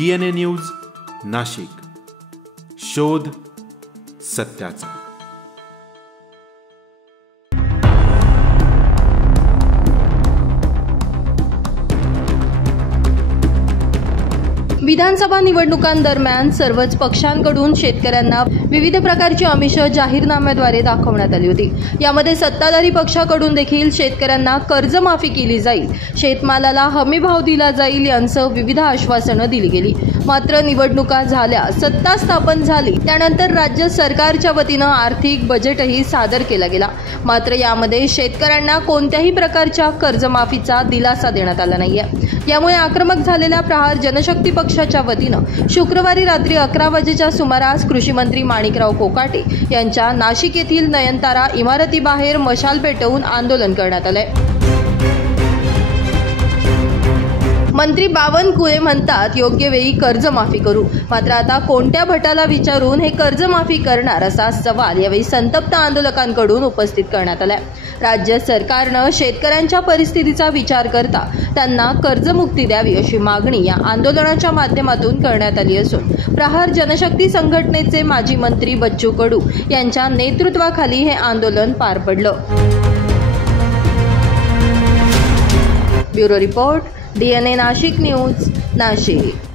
DNA news Nashik, शोध सत्याचा। विधानसभा निवडणुकांदरम्यान सर्वच पक्षांकडून शेतकऱ्यांना विविध प्रकारची आमिषं जाहीरनाम्याद्वारे दाखवण्यात आली होती। यामध्ये सत्ताधारी पक्षाकडून देखील शेतकऱ्यांना कर्जमाफी केली जाईल, शेतमालाला हमीभाव दिला जाईल यांसह विविध आश्वासनं दिली गेली। मात्र निवडणुका झाल्या, सत्ता स्थापन झाली, त्यानंतर राज्य सरकारच्या वतीनं आर्थिक बजेटही सादर केला गेला। मात्र यामध्ये शेतकऱ्यांना कोणत्याही प्रकारच्या कर्जमाफीचा दिलासा देण्यात आला नाहीये। यामुळे आक्रमक झालेल्या प्रहार जनशक्ती पक्षाच्या वतीनं शुक्रवारी रात्री 11 वाजेच्या सुमारास कृषी मंत्री माणिकराव कोकाटे यांच्या नाशिक येथील नयनतारा इमारतीबाहेर मशाल पेटवून आंदोलन करण्यात आले। मंत्री बावनकुळे म्हणतात, योग्य वेळी कर्जमाफी करू, मात्र आता कोणत्या भटाला विचारून हे कर्जमाफी करणार, असा सवाल यावेळी संतप्त आंदोलकांकडून उपस्थित करण्यात आला। राज्य सरकारनं शेतकऱ्यांच्या परिस्थितीचा विचार करता त्यांना कर्जमुक्ती द्यावी अशी मागणी या आंदोलनाच्या माध्यमातून करण्यात आली असून प्रहार जनशक्ती संघटनेचे माजी मंत्री बच्चू कडू यांच्या नेतृत्वाखाली हे आंदोलन पार पडलं। Bureau report, DNA Nashik news, Nashik.